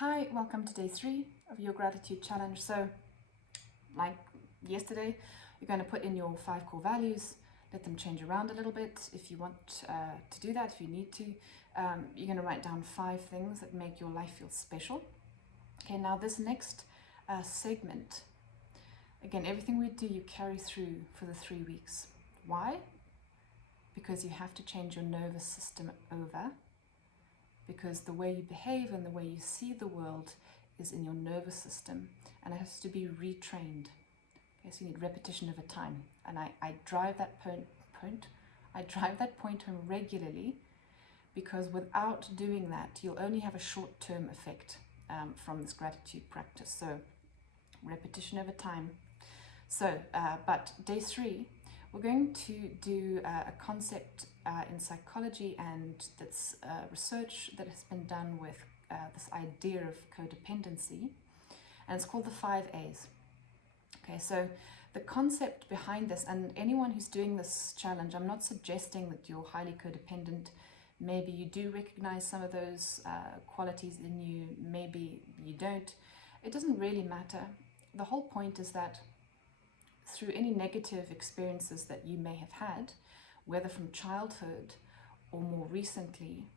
Hi, welcome to day 3 of your gratitude challenge. So, like yesterday, you're going to put in your 5 core values, let them change around a little bit if you want to do that, if you need to. You're going to write down 5 things that make your life feel special. Okay, now this next segment, again, everything we do, you carry through for the 3 weeks. Why? Because you have to change your nervous system over. Because the way you behave and the way you see the world is in your nervous system, and it has to be retrained. Okay, so you need repetition over time, and I drive that point home regularly, because without doing that, you'll only have a short-term effect from this gratitude practice. So repetition over time. So, but day 3, we're going to do a concept in psychology, and that's research that has been done with this idea of codependency, and it's called the 5 A's. Okay, so the concept behind this, and anyone who's doing this challenge, I'm not suggesting that you're highly codependent. Maybe you do recognize some of those qualities in you, maybe you don't. It doesn't really matter. The whole point is that through any negative experiences that you may have had, whether from childhood or more recently,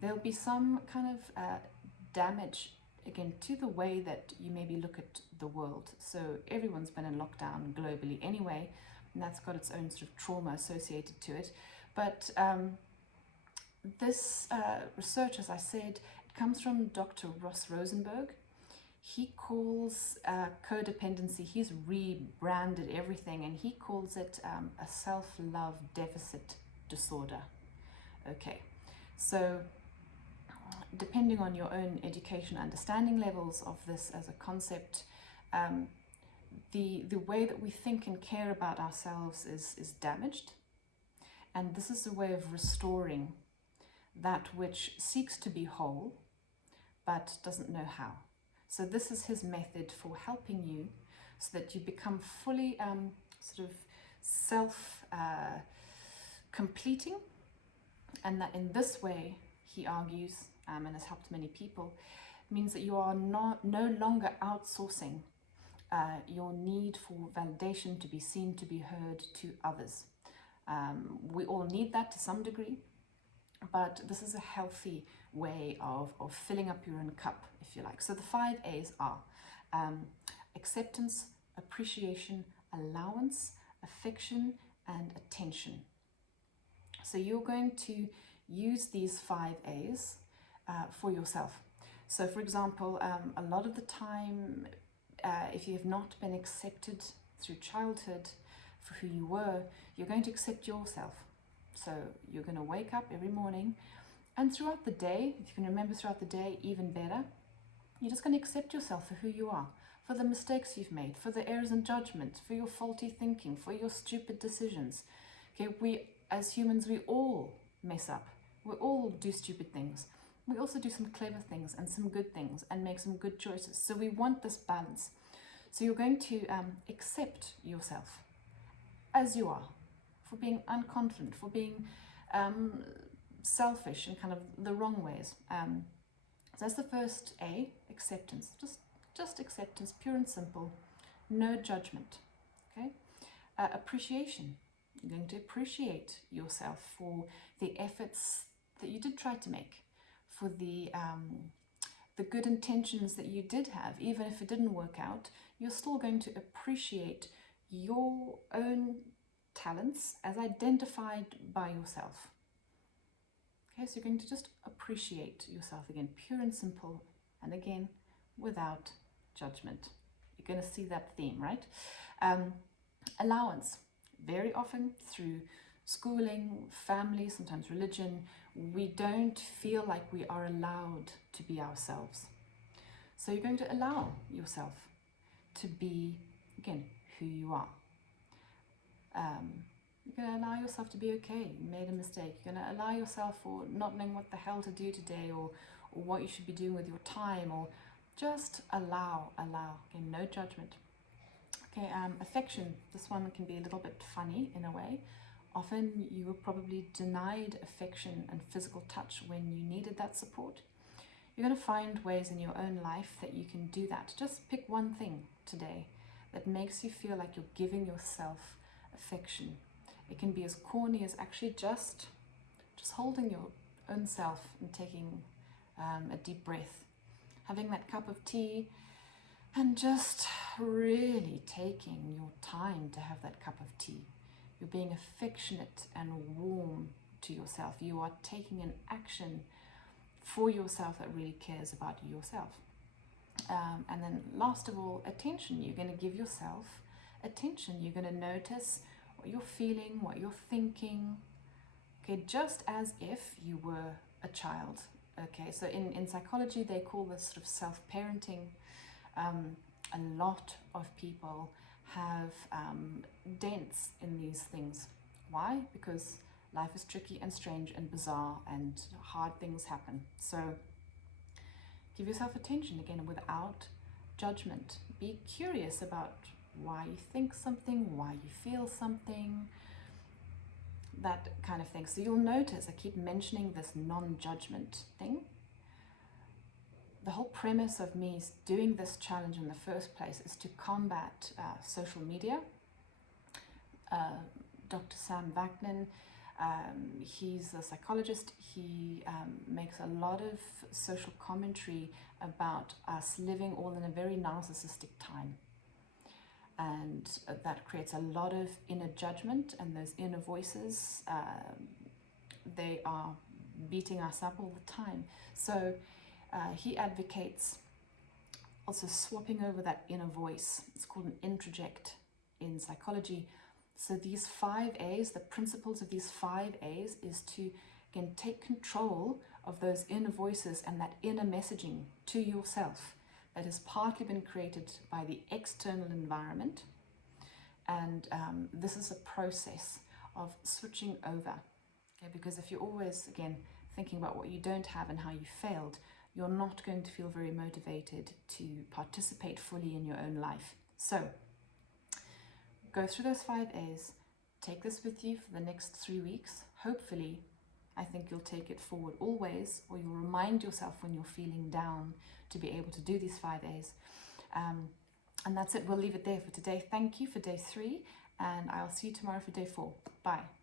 there'll be some kind of damage, again, to the way that you maybe look at the world. So everyone's been in lockdown globally anyway, and that's got its own sort of trauma associated to it. But this research, as I said, it comes from Dr. Ross Rosenberg. He calls codependency, he's rebranded everything, and he calls it a self-love deficit disorder. Okay, so depending on your own education understanding levels of this as a concept, the way that we think and care about ourselves is damaged, and this is a way of restoring that which seeks to be whole but doesn't know how. So this is his method for helping you so that you become fully sort of self-completing, and that in this way, he argues, and has helped many people, means that you are no longer outsourcing your need for validation, to be seen, to be heard, to others. We all need that to some degree, but this is a healthy way of filling up your own cup, if you like. So the 5 A's are acceptance, appreciation, allowance, affection, and attention. So you're going to use these 5 A's for yourself. So for example, a lot of the time, if you have not been accepted through childhood for who you were, you're going to accept yourself. So you're going to wake up every morning, and throughout the day, if you can remember throughout the day, even better, you're just going to accept yourself for who you are, for the mistakes you've made, for the errors in judgment, for your faulty thinking, for your stupid decisions. Okay, we as humans, we all mess up. We all do stupid things. We also do some clever things and some good things and make some good choices. So we want this balance. So you're going to accept yourself as you are, for being unconfident, for being selfish in kind of the wrong ways. So that's the first A, acceptance. Just acceptance, pure and simple, no judgment. Okay, appreciation. You're going to appreciate yourself for the efforts that you did try to make, for the good intentions that you did have. Even if it didn't work out, you're still going to appreciate your own talents as identified by yourself. Okay, so you're going to just appreciate yourself, again, pure and simple, and again, without judgment. You're going to see that theme, right? Allowance. Very often through schooling, family, sometimes religion, we don't feel like we are allowed to be ourselves. So you're going to allow yourself to be, again, who you are. You're going to allow yourself to be okay. You made a mistake. You're going to allow yourself for not knowing what the hell to do today, or what you should be doing with your time, or just allow. Okay, no judgment. Okay, affection. This one can be a little bit funny in a way. Often you were probably denied affection and physical touch when you needed that support. You're going to find ways in your own life that you can do that. Just pick one thing today that makes you feel like you're giving yourself affection. It can be as corny as actually just holding your own self and taking a deep breath, having that cup of tea, and just really taking your time to have that cup of tea. You're being affectionate and warm to yourself. You are taking an action for yourself that really cares about yourself. And then last of all, attention. You're going to give yourself attention. You're going to notice what you're feeling, what you're thinking. Okay, just as if you were a child. Okay, so in psychology, they call this sort of self-parenting. A lot of people have dents in these things. Why? Because life is tricky and strange and bizarre and hard things happen. So give yourself attention again without judgment. Be curious about why you think something, why you feel something, that kind of thing. So you'll notice I keep mentioning this non-judgment thing. The whole premise of me doing this challenge in the first place is to combat social media. Dr. Sam Vaknin, he's a psychologist. He makes a lot of social commentary about us living all in a very narcissistic time. And that creates a lot of inner judgment, and those inner voices, they are beating us up all the time. So he advocates also swapping over that inner voice. It's called an introject in psychology. So these 5 A's, the principles of these 5 A's is to, again, take control of those inner voices and that inner messaging to yourself that has partly been created by the external environment. And this is a process of switching over. Okay? Because if you're always, again, thinking about what you don't have and how you failed, you're not going to feel very motivated to participate fully in your own life. So go through those 5 A's, take this with you for the next 3 weeks. Hopefully, I think you'll take it forward always, or you'll remind yourself when you're feeling down to be able to do these 5 A's. And that's it. We'll leave it there for today. Thank you for day 3, and I'll see you tomorrow for day 4. Bye.